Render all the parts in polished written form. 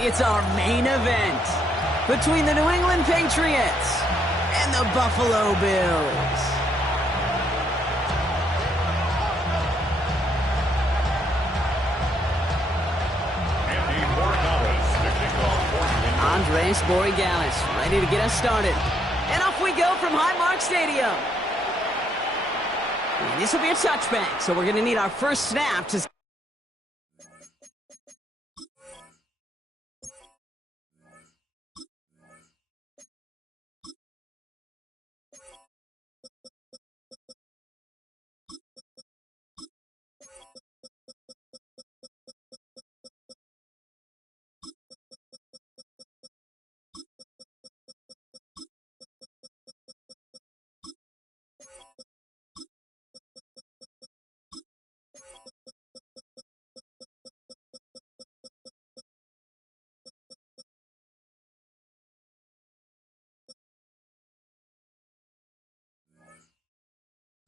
it's our main event between the New England Patriots and the Buffalo Bills. Andres Borregales ready to get us started. And off we go from Highmark Stadium. And this will be a touchback, so we're going to need our first snap to...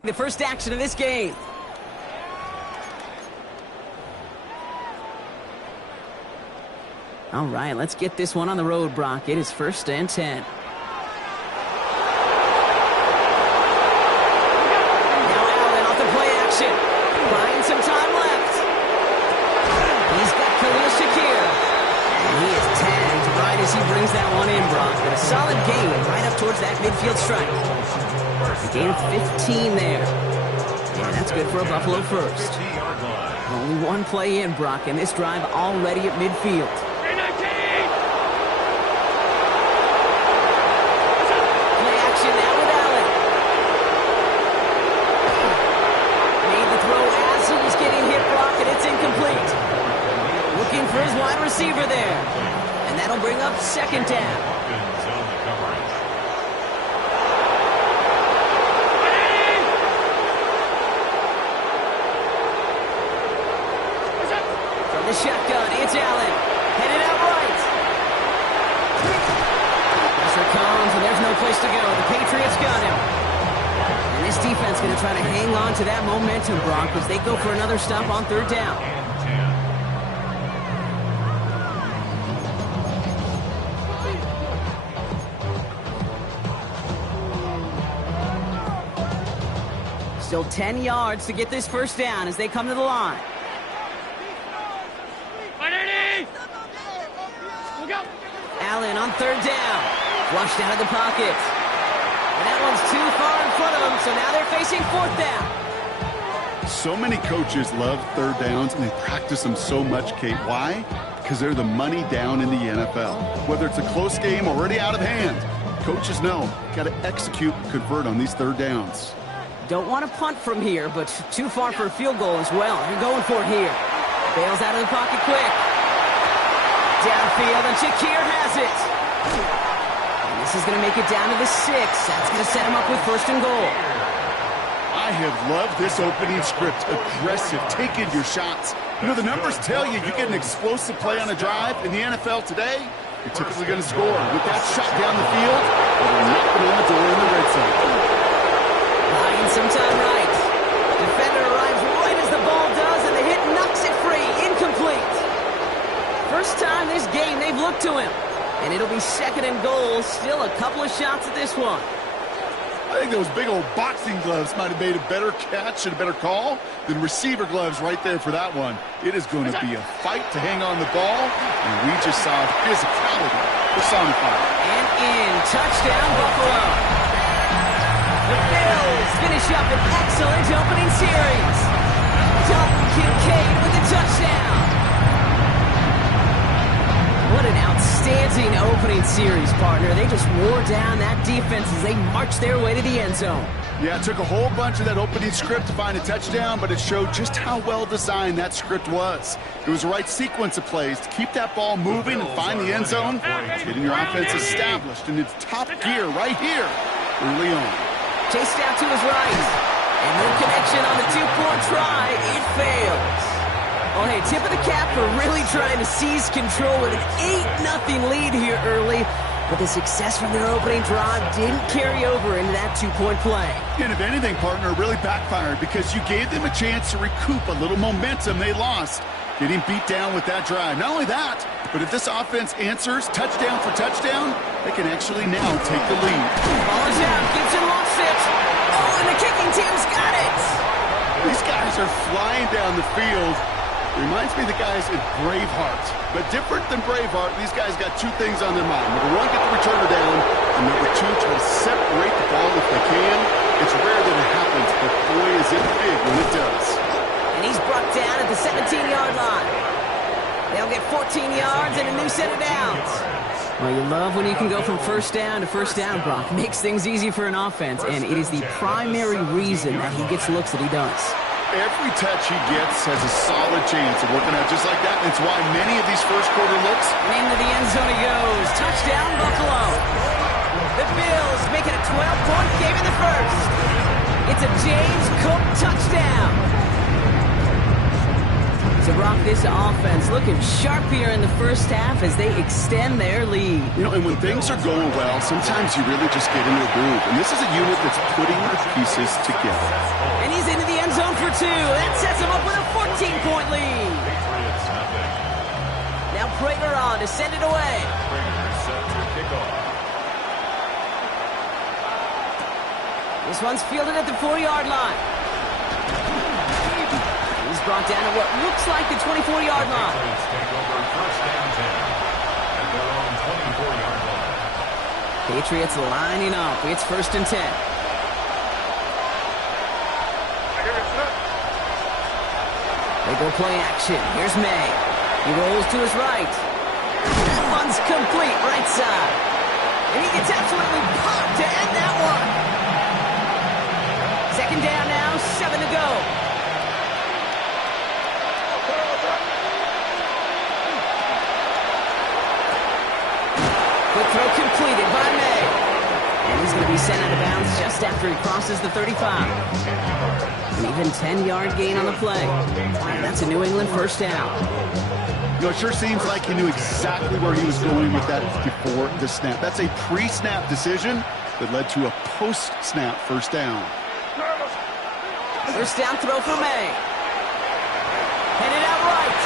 The first action of this game. All right, let's get this one on the road, Brock. It is 1st and 10. Now Allen off the play action. Buying some time left. He's got Khalil Shakir. And he is tagged right as he brings that one in, Brock. But a solid gain right up towards that midfield strike. A gain of 15 there. And that's good for a Buffalo first. Only one play in, Brock, and this drive already at midfield. Play action now with Allen. Made the throw as he was getting hit, Brock, and it's incomplete. Looking for his wide receiver there. And that'll bring up 2nd down. The shotgun, it's Allen. Headed out right. Pressure comes, and there's no place to go. The Patriots got him. And this defense going to try to hang on to that momentum, Brock, as they go for another stop on 3rd down. Still 10 yards to get this 1st down as they come to the line. Allen on 3rd down. Flushed out of the pocket. And that one's too far in front of them, so now they're facing 4th down. So many coaches love 3rd downs, and they practice them so much, Kate. Why? Because they're the money down in the NFL. Whether it's a close game already out of hand, coaches know got to execute and convert on these 3rd downs. Don't want to punt from here, but too far for a field goal as well. You're going for it here. Bails out of the pocket quick. Downfield, and Shakir has it. And this is going to make it down to the 6. That's going to set him up with 1st and goal. I have loved this opening script. Aggressive, taking your shots. You know, the numbers tell you get an explosive play on a drive. In the NFL today, you're typically going to score. With that shot down the field, they're knocking on the door in the red zone. Buying some time right. Defender arrives right as the ball does, and the hit knocks it free. Incomplete. First time this game they've looked to him. And it'll be 2nd and goal. Still a couple of shots at this one. I think those big old boxing gloves might have made a better catch and a better call than receiver gloves right there for that one. It is going to be a fight to hang on the ball, and we just saw physicality personified. And in. Touchdown, Buffalo. The Bills finish up an excellent opening series. Dalton Kincaid with the touchdown. What an outstanding opening series, partner. They just wore down that defense as they marched their way to the end zone. Yeah, it took a whole bunch of that opening script to find a touchdown, but it showed just how well designed that script was. It was the right sequence of plays to keep that ball moving and find the end zone, getting your offense established in its top gear right here early on. Chased out to his right. And no connection on the 2-point try. It fails. Oh, hey, tip of the cap for really trying to seize control with an 8-0 lead here early. But the success from their opening drive didn't carry over into that 2-point play. And if anything, partner, really backfired because you gave them a chance to recoup a little momentum they lost. getting beat down with that drive. Not only that, but if this offense answers touchdown for touchdown, they can actually now take the lead. Ball is out. Gibson lost it. Oh, and the kicking team's got it. These guys are flying down the field. Reminds me of the guys in Braveheart. But different than Braveheart, these guys got two things on their mind. Number one, get the returner down. And number two, try to separate the ball if they can. It's rare that it happens, but boy, is it big when it does. And he's brought down at the 17-yard line. They'll get 14 yards and a new set of downs. Well, you love when you can go from first down to first down, Brock. Makes things easy for an offense, and it is the primary reason that he gets looks that he does. Every touch he gets has a solid chance of working out just like that. It's why many of these first quarter looks. And into the end zone he goes. Touchdown, Buffalo. The Bills make it a 12-point game in the first. It's a James Cook touchdown. So, Brock, this offense looking sharp here in the first half as they extend their lead. You know, and when things are going well, sometimes you really just get into a groove. And this is a unit that's putting the pieces together. And he's into the end zone for two. That sets him up with a 14-point lead. Now Prager on to send it away. This one's fielded at the 4-yard line. He's brought down at what looks like the 24-yard line. Patriots lining up. It's 1st and 10. They go play action. Here's May. He rolls to his right. That one's complete, right side. And he gets absolutely popped to end that one. 2nd down now, 7 to go. Quick throw completed by May. And he's going to be sent out of bounds just after he crosses the 35. An even 10-yard gain on the play. That's a New England first down. You know, it sure seems like he knew exactly where he was going with that before the snap. That's a pre-snap decision that led to a post-snap first down. First down throw for May. Headed out right.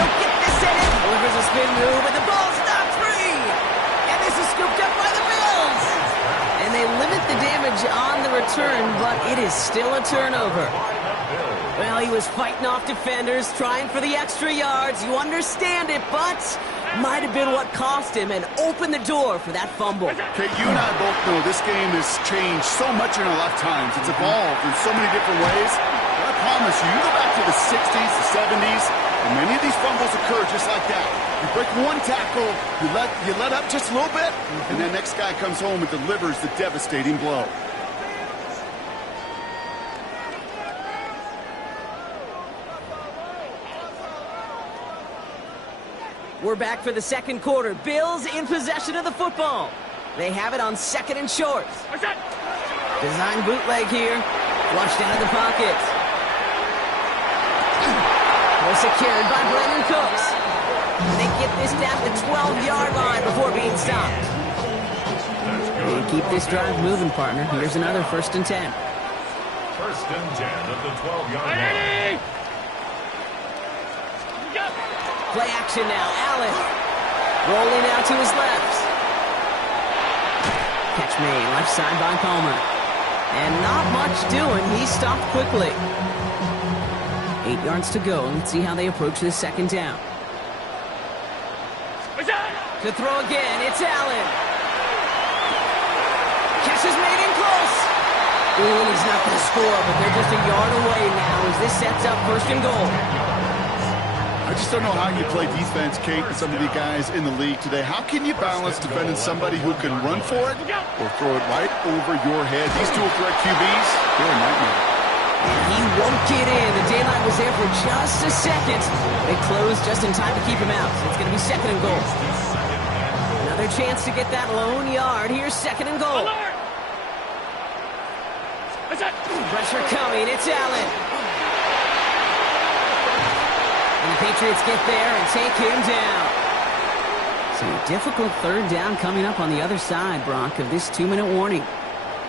Don't get this in it. Delivers a spin move, and the ball's not free. And this is scooped up by the Bills. And they limit the damage on the return, but it is still a turnover. Well, he was fighting off defenders, trying for the extra yards. You understand it, but might have been what cost him and opened the door for that fumble. Okay, you and I both know this game has changed so much in our lifetimes. It's evolved in so many different ways. But I promise you, you go back to the 60s, the 70s, and many of these fumbles occur just like that. You break one tackle, you let up just a little bit, and the next guy comes home and delivers the devastating blow. We're back for the second quarter. Bills in possession of the football. They have it on 2nd and short. Design bootleg here. Flushed out of the pocket. Well secured by Brandon Cooks. They get this down to the 12-yard line before being stopped. And keep this drive moving, partner. Here's another 1st and 10. 1st and 10 at the 12-yard line. Play action now. Allen rolling out to his left. Catch made left side by Palmer. And not much doing. He stopped quickly. 8 yards to go. Let's see how they approach this 2nd down. To throw again. It's Allen. Catch is made in close. Ooh, and he's not going to score, but they're just a yard away now as this sets up 1st and goal. I just don't know how you play defense, Kate, with some of the guys in the league today. How can you balance defending somebody who can run for it or throw it right over your head? These dual threat QBs, they're a nightmare. He won't get in. The daylight was there for just a second. They closed just in time to keep him out. It's going to be 2nd and goal. Another chance to get that lone yard. Here's 2nd and goal. Pressure coming. It's Allen. And the Patriots get there and take him down. So a difficult 3rd down coming up on the other side, Brock, of this 2-minute warning.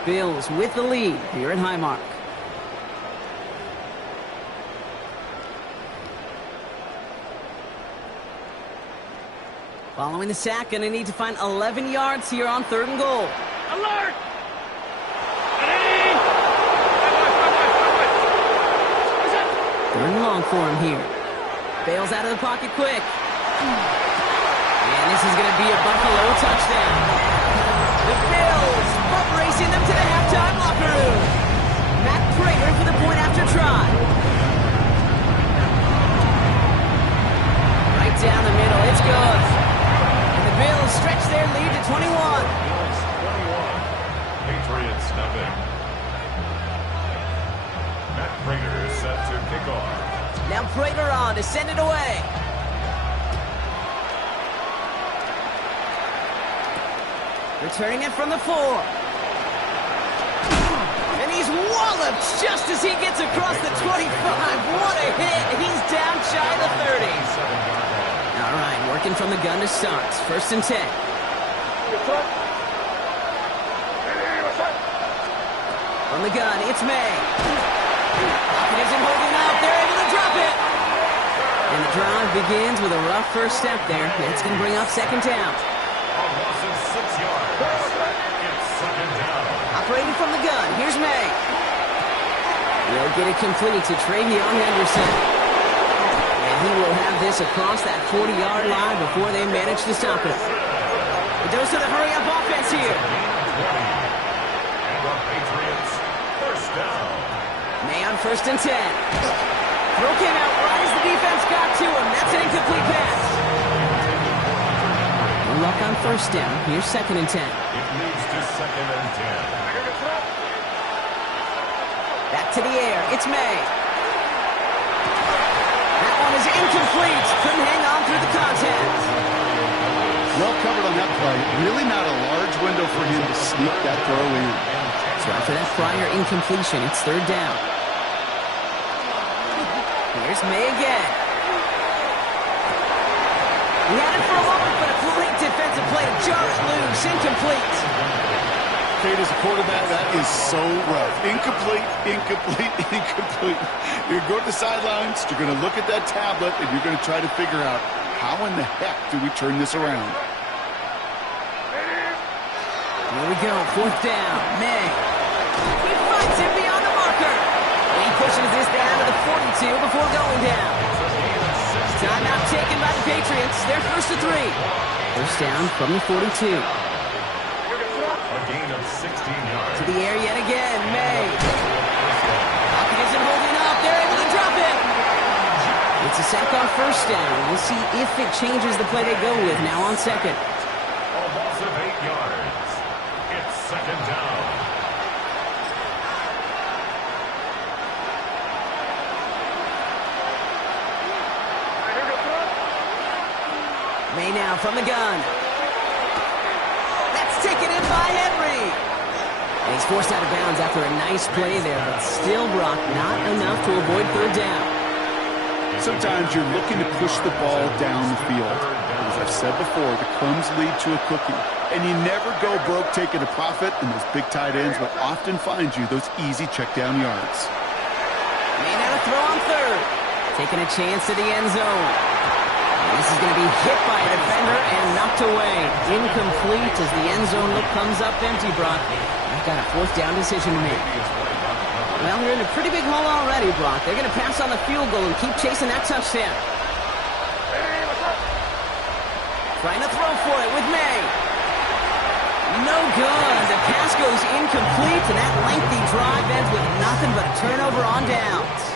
Bills with the lead here at Highmark. Following the sack, going to need to find 11 yards here on 3rd and goal. Alert! Third and long for him here. Bails out of the pocket quick. And this is going to be a Buffalo touchdown. The Bills butt racing them to the halftime locker room. Matt Prater for the point after try. Right down the middle. It's good. And the Bills stretch their lead to 21. Bills 21. Patriots nothing. Matt Prater is set to kick off. Now Prater on to send it away. Returning it from the 4. And he's walloped just as he gets across the 25. What a hit. He's down shy of the 30. All right, working from the gun to start. 1st and 10. From the gun, it's May. Pocket isn't holding up. They're able to drop it. And the drive begins with a rough first step there. It's going to bring up 2nd down. A loss of 6 yards. It's 2nd down. Operating from the gun, here's May. They'll get it complete to Travion Henderson. And he will have this across that 40-yard line before they manage to stop it. The dose of the hurry-up offense here. And the Patriots, 1st down. May on 1st and 10. Throw came out right as the defense got to him. That's an incomplete pass. No luck on 1st down. Here's 2nd and 10. It leads to 2nd and 10. Back to the air. It's May. That one is incomplete. Couldn't hang on through the contact. Well covered on that play. Really not a large window for him to sneak that throw in. So after that prior incompletion, it's 3rd down. Here's May again. He had it for a moment, but a great defensive play to jar it loose. Incomplete. Kate, as a quarterback, that is so rough. Incomplete, incomplete, incomplete. You're going to the sidelines, you're going to look at that tablet, and you're going to try to figure out how in the heck do we turn this around. Here we go, 4th down. May. He fights him beyond the marker. He pushes this down to the 42 before going down. Timeout taken by the Patriots. They're 1st to 3. 1st down from the 42. A gain of 16 yards. To the air yet again, May. Pocket isn't holding up. They're able to drop it. It's a sack on 1st down. We'll see if it changes the play they go with now on 2nd. A loss of 8 yards. It's 2nd down. May now from the gun. That's taken in by Henry. And he's forced out of bounds after a nice play there, but still, Brock, not enough to avoid 3rd down. Sometimes you're looking to push the ball down the field. As I've said before, the crumbs lead to a cookie. And you never go broke taking a profit, and those big tight ends will often find you those easy check down yards. May now to throw on 3rd. Taking a chance to the end zone. This is going to be hit by a defender and knocked away. Incomplete as the end zone look comes up empty, Brock. They've got a 4th down decision to make. Well, they're in a pretty big hole already, Brock. They're going to pass on the field goal and keep chasing that touchdown. Trying to throw for it with May. No good. The pass goes incomplete, and that lengthy drive ends with nothing but a turnover on downs.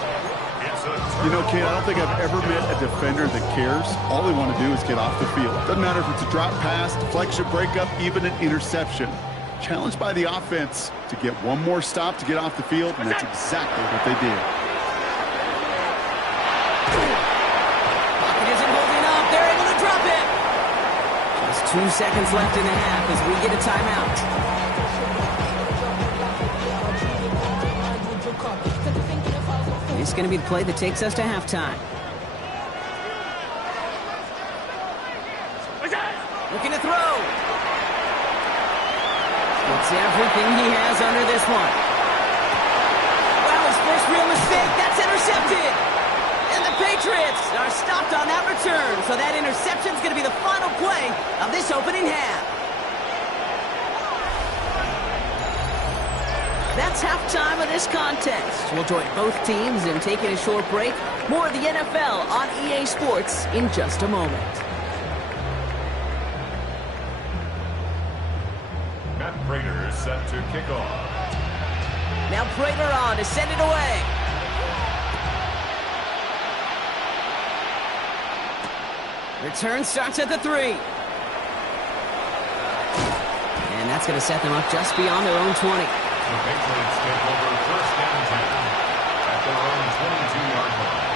You know, Kate, I don't think I've ever met a defender that cares. All they want to do is get off the field. Doesn't matter if it's a drop pass, deflection, breakup, even an interception. Challenged by the offense to get one more stop to get off the field, and that's exactly what they did. Pocket isn't holding up. They're able to drop it. Just 2 seconds left in the half as we get a timeout. It's going to be the play that takes us to halftime. Looking to throw. It's everything he has under this one. Well, his first real mistake. That's intercepted. And the Patriots are stopped on that return. So that interception is going to be the final play opening half. That's halftime of this contest. We'll join both teams in taking a short break. More of the NFL on EA Sports in just a moment. Matt Prater set to kick off. Now Prater on to send it away. Return starts at the 3. And that's going to set them up just beyond their own 20. The Patriots take over first and 10 at their own 22-yard line.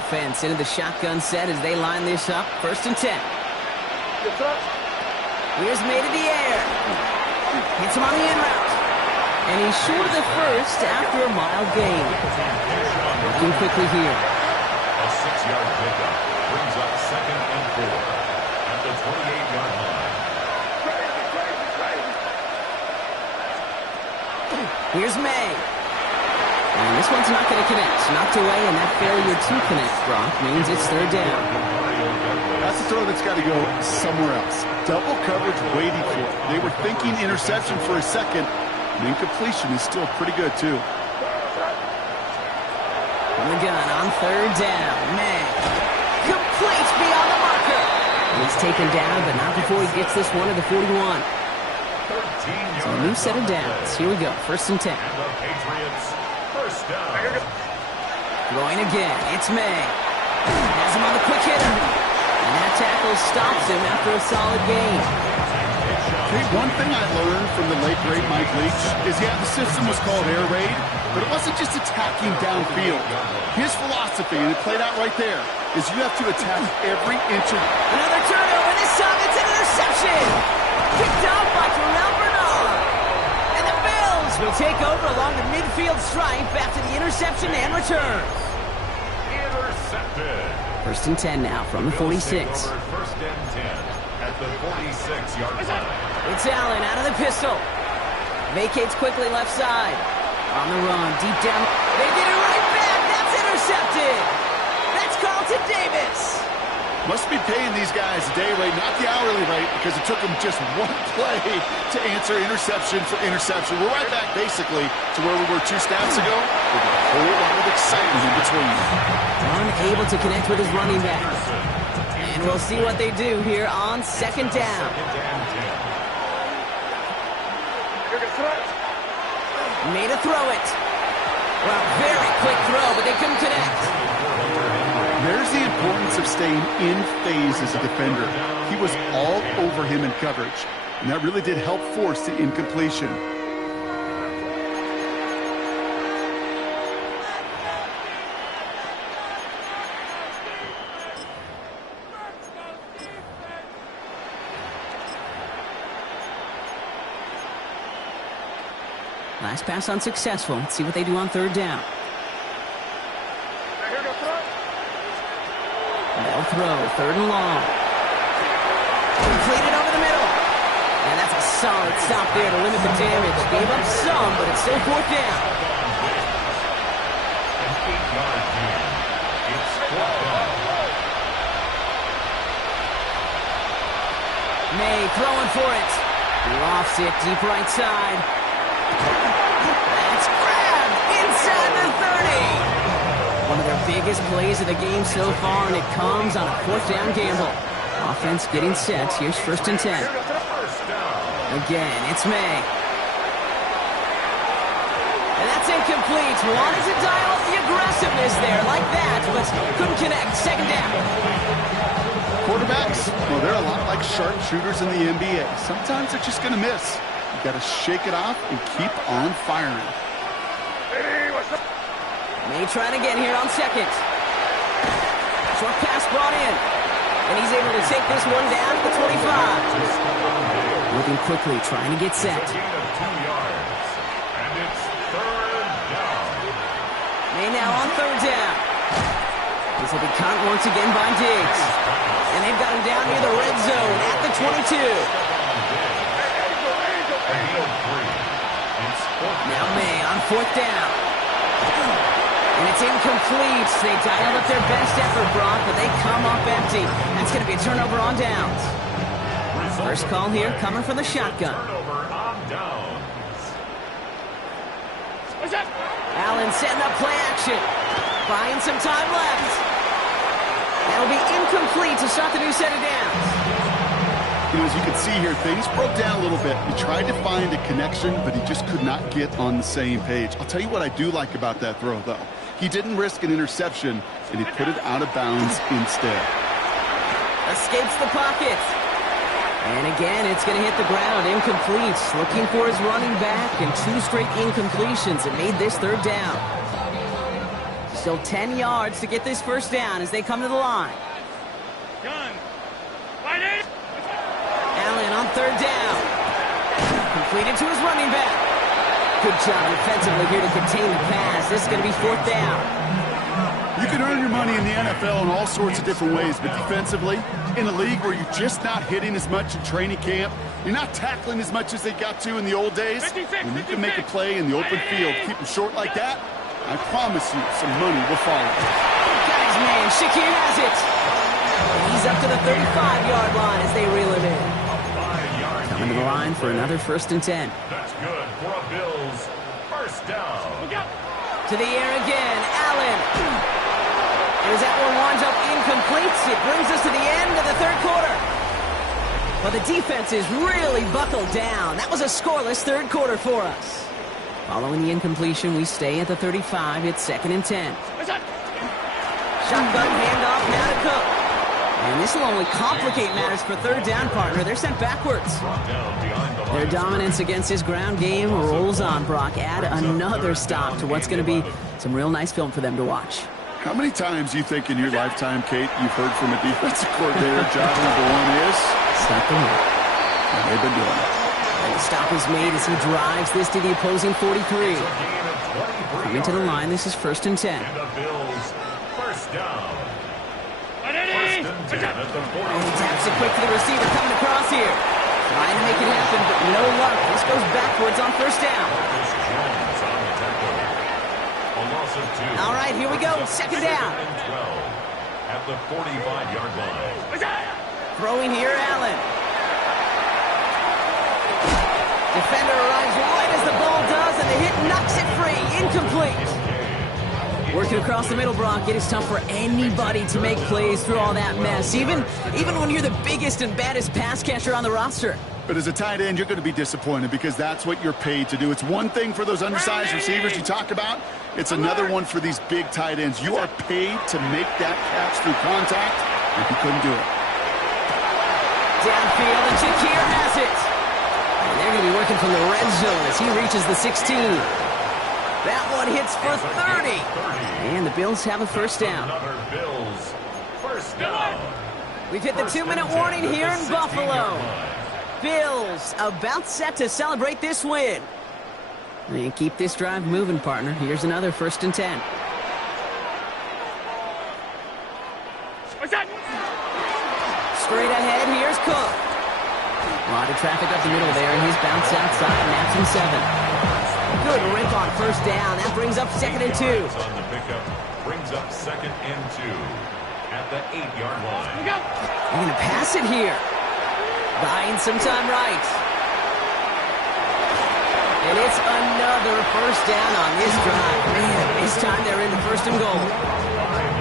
Offense into the shotgun set as they line this up. First and 10. Here's made in the air. Hits him on the in route. And he's short of the first after a mild gain. Working quickly here. A 6-yard pickup brings up second and 4 at the 28-yard line. Here's May. And this one's not going to connect. Knocked away, and that failure to connect, Brock, means it's third down. That's a throw that's got to go somewhere else. Double coverage waiting for it. They were thinking interception for a second. The incompletion is still pretty good, too. From the gun on third down. May. Complete beyond the marker. He's taken down, but not before he gets this one to the 41. So a new set of downs. Here we go. First and 10. And the Patriots first down. Throwing again. It's May. Has him on the quick hitter. And that tackle stops him after a solid gain. Okay, one thing I learned from the late great Mike Leach is, yeah, the system was called air raid, but it wasn't just attacking downfield. His philosophy, and it played out right there, is you have to attack every inch of... Another turnover. This time it's an interception. Picked off by Terrell Bernard. And the Bills will take over along the midfield stripe after the interception and return. Intercepted. First and 10 now from the 46. First and 10 at the 46-yard line. It's Allen out of the pistol. Vacates quickly left side. On the run, deep down. They get it right back. That's intercepted. That's Carlton Davis. Must be paying these guys a day rate, not the hourly rate, because it took them just one play to answer interception for interception. We're right back, basically, to where we were 2 snaps ago, with a whole lot of excitement in between. Unable to connect with his running back. And we'll see what they do here on second down. Made a throw it. Well, very quick throw, but they couldn't connect. There's the importance of staying in phase as a defender. He was all over him in coverage, and that really did help force the incompletion. Last pass unsuccessful. Let's see what they do on third down. They'll throw, third and long. Completed over the middle. And that's a solid stop there to limit the damage. Gave up some, but it's still fourth down. An 8-yard gain. It's fourth down. May throwing for it. Lofts it deep right side. That's grabbed inside the 30. One of their biggest plays of the game so far, and it comes on a fourth down gamble. Offense getting set. Here's first and 10. Again, it's May. And that's incomplete. Wanted to dial up the aggressiveness there like that, but couldn't connect. Second down. Quarterbacks, well, they're a lot like sharpshooters in the NBA. Sometimes they're just going to miss. You got to shake it off and keep on firing. May trying again here on second. Short pass brought in. And he's able to take this one down to the 25. Moving quickly, trying to get set. A gain of 2 yards. And it's third down. May now on third down. This will be caught once again by Diggs. And they've got him down near the red zone at the 22. Now May on fourth down. And it's incomplete. They dialed up their best effort, Brock, but they come up empty. That's going to be a turnover on downs. First call here coming from the shotgun. Turnover on downs. Allen setting up play action. Buying some time left. That'll be incomplete to start the new set of downs. You know, as you can see here, things broke down a little bit. He tried to find a connection, but he just could not get on the same page. I'll tell you what I do like about that throw, though. He didn't risk an interception, and he put it out of bounds instead. Escapes the pocket. And again, it's going to hit the ground. Incomplete. Looking for his running back, and 2 straight incompletions that made this third down. Still 10 yards to get this first down as they come to the line. Allen on third down. Completed to his running back. Good job defensively here to contain the pass. This is going to be fourth down. You can earn your money in the NFL in all sorts of different ways, but defensively, in a league where you're just not hitting as much in training camp, you're not tackling as much as they got to in the old days, when you can make a play in the open field, keep them short like that, I promise you some money will follow. Got his man. Shakir has it. He's up to the 35-yard line as they reel him in. Coming to the line for another 1st and 10. That's good for a Bills first down. To the air again, Allen. And as that one winds up incomplete, it brings us to the end of the third quarter. But the defense is really buckled down. That was a scoreless third quarter for us. Following the incompletion, we stay at the 35. It's 2nd and 10. Shotgun handoff now to Cook. And this will only complicate matters for third down, partner. They're sent backwards. Their dominance against his ground game rolls on, Brock. Add another stop to what's going to be some real nice film for them to watch. How many times do you think in your lifetime, Kate, you've heard from a defensive coordinator, job number 1 is? Stop the run. And they've been doing it. And the stop is made as he drives this to the opposing 43. Coming to the line, this is 1st and 10. And the Bills first down. He taps it quick to the receiver coming across here. Trying to make it happen, but no luck. This goes backwards on first down. All right, here we go. 2nd down. At the 45-yard line. Throwing here, Allen. Defender arrives right as the ball does, and the hit knocks it free. Incomplete. Working across the middle, Brock, it is tough for anybody to make plays through all that mess, even when you're the biggest and baddest pass catcher on the roster. But as a tight end, you're going to be disappointed because that's what you're paid to do. It's one thing for those undersized receivers you talk about. It's another one for these big tight ends. You are paid to make that catch through contact, and he couldn't do it. Downfield, and Shakir has it. And they're going to be working from the red zone as he reaches the 16. That one hits for 30. And the Bills have a first down. Another Bills first down. We've hit the 2-minute warning here in Buffalo. Bills about set to celebrate this win. And keep this drive moving, partner. Here's another 1st and 10. Straight ahead, here's Cook. A lot of traffic up the middle there, and he's bounced outside, naps him 7. Good rip on first down. That brings up 2nd and 2. On the pickup, brings up 2nd and 2 at the 8-yard line. They're going to pass it here. Buying some time right. And it's another first down on this drive. Man, this time they're in the 1st and goal.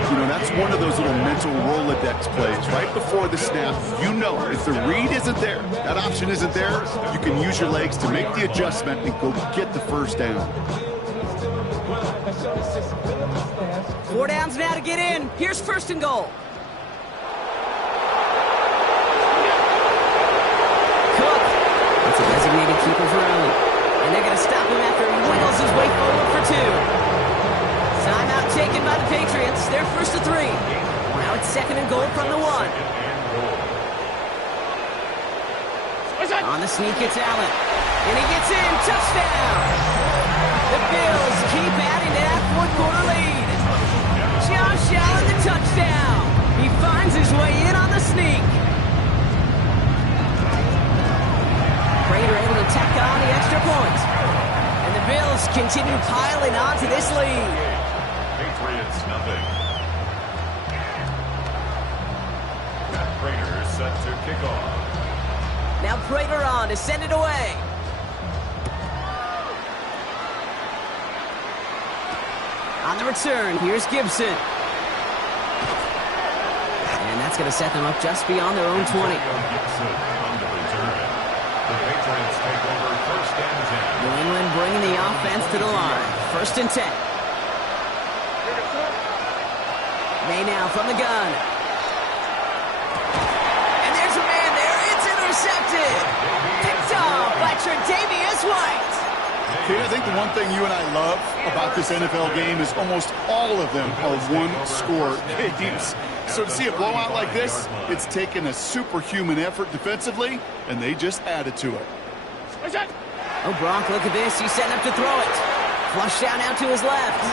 You know, that's one of those little mental Rolodex plays. Right before the snap, you know if the read isn't there, that option isn't there, you can use your legs to make the adjustment and go get the first down. 4 downs now to get in. Here's 1st and goal. Cook. That's a designated keeper for Allen. And they're going to stop him after he wiggles his way forward for 2. Timeout taken by the Patriots. They're 1st to 3. Now it's 2nd and goal from the 1. On the sneak, it's Allen. And he gets in. Touchdown. The Bills keep adding to that 4th quarter lead. Josh Allen, the touchdown. He finds his way in on the sneak. Prater able to tack on the extra point. And the Bills continue piling on to this lead. Patriots nothing. Matt Prater set to kick off. Now Prater on to send it away. On the return, here's Gibson. And that's going to set them up just beyond their own 20. Gibson on the return. The Patriots take over first and 10. New England bringing the offense to the line. First and 10. May now from the gun. And there's a man there. It's intercepted. Picked off by Tre'Davious White. Okay, I think the one thing you and I love about this NFL game is almost all of them are one-score games. So to see a blowout like this, it's taken a superhuman effort defensively, and they just added to it. Oh, Brock, look at this. He's setting up to throw it. Flush down out to his left.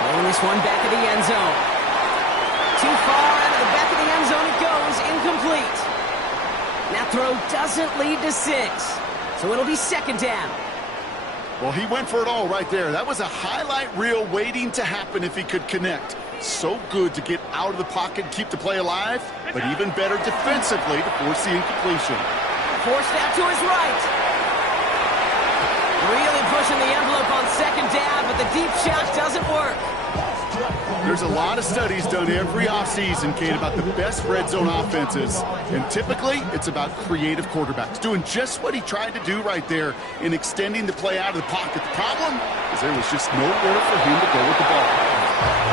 Throwing this one back of the end zone. Too far out of the back of the end zone it goes. Incomplete. That throw doesn't lead to 6. So it'll be second down. Well, he went for it all right there. That was a highlight reel waiting to happen if he could connect. So good to get out of the pocket and keep the play alive, but even better defensively to force the incompletion. Forced out to his right. Really pushing the envelope on second down, but the deep shot doesn't work. There's a lot of studies done every offseason, Kate, about the best red zone offenses. And typically, it's about creative quarterbacks doing just what he tried to do right there in extending the play out of the pocket. The problem is there was just nowhere for him to go with the ball.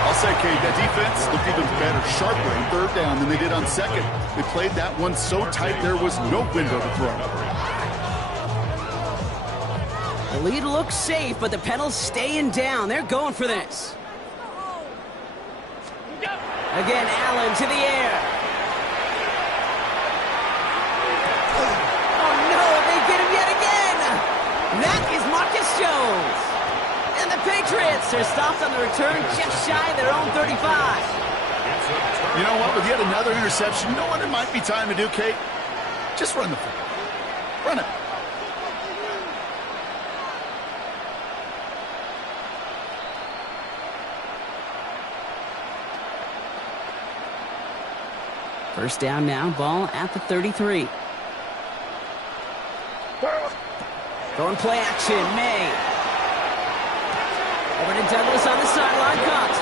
I'll say, Kate, that defense looked even better, sharper on third down than they did on second. They played that one so tight there was no window to throw. The lead looks safe, but the pedal's staying down. They're going for this. Again, Allen to the air. Oh, no, they get him yet again. That is Marcus Jones. And the Patriots are stopped on the return just shy of their own 35. You know what? With yet another interception, you know what it might be time to do, Kate? Just run the football. Run it. First down now, ball at the 33. Throwing play action, May. Over to Douglas on the sideline, cut.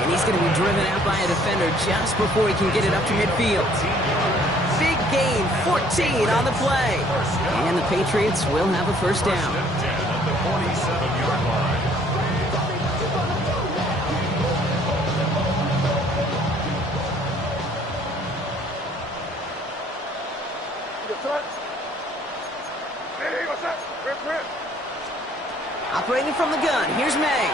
And he's going to be driven out by a defender just before he can get it up to midfield. Big gain, 14 on the play. And the Patriots will have a first down. At the 47-yard line. Operating from the gun, here's May.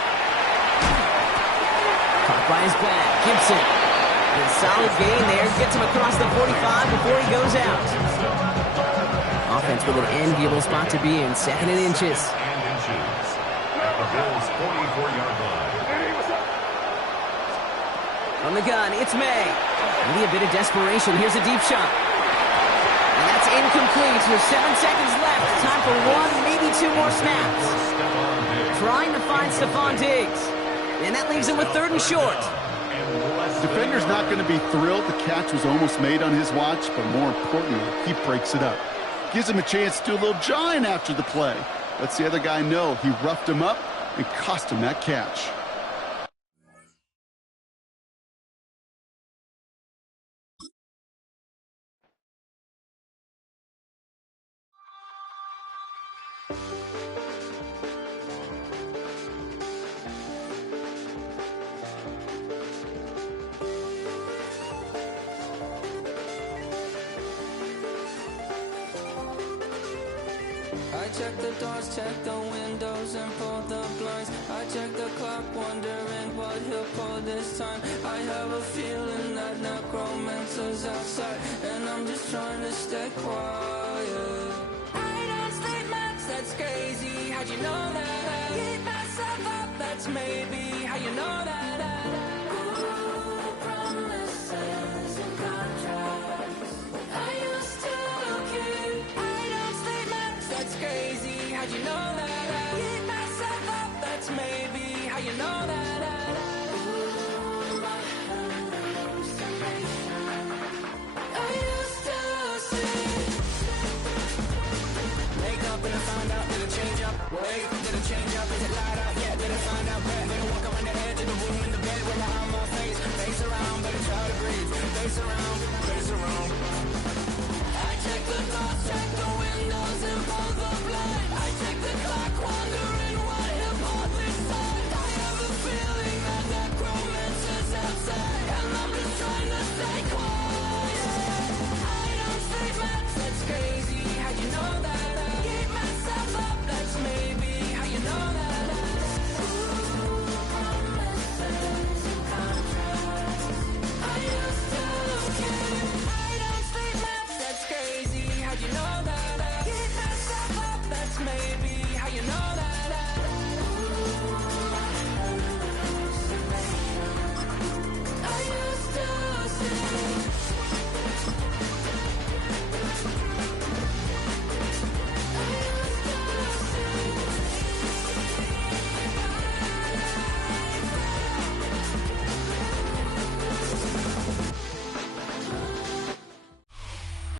Caught by his back, Gibson. And a solid gain there, gets him across the 45 before he goes out. Offense with an enviable spot to be in, second and inches. At the Bills' 44-yard line. From the gun, it's May. Maybe a bit of desperation, here's a deep shot. And that's incomplete with 7 seconds left. Time for one, maybe 2 more snaps. Trying to find Stephon Diggs. And that leaves him with third and short. Defender's not going to be thrilled the catch was almost made on his watch, but more importantly, he breaks it up. Gives him a chance to do a little jawing after the play. Lets the other guy know he roughed him up and cost him that catch. I check the doors, check the windows, and pull the blinds. I check the clock, wondering what he'll pull this time. I have a feeling that necromancer's outside, and I'm just trying to stay quiet. I don't sleep much, that's crazy. How'd you know that? Keep myself up, that's maybe how you know that. Ooh, promises and contracts. I used to keep. I don't sleep much, that's crazy. How'd you know that? Keep myself up, that's maybe how you know that. Ooh. Wait, did it change up? Is it light out yet? Did I find out bet? Better walk around the edge of the room in the bed with my on my face. Face around, better try to breathe. Face around.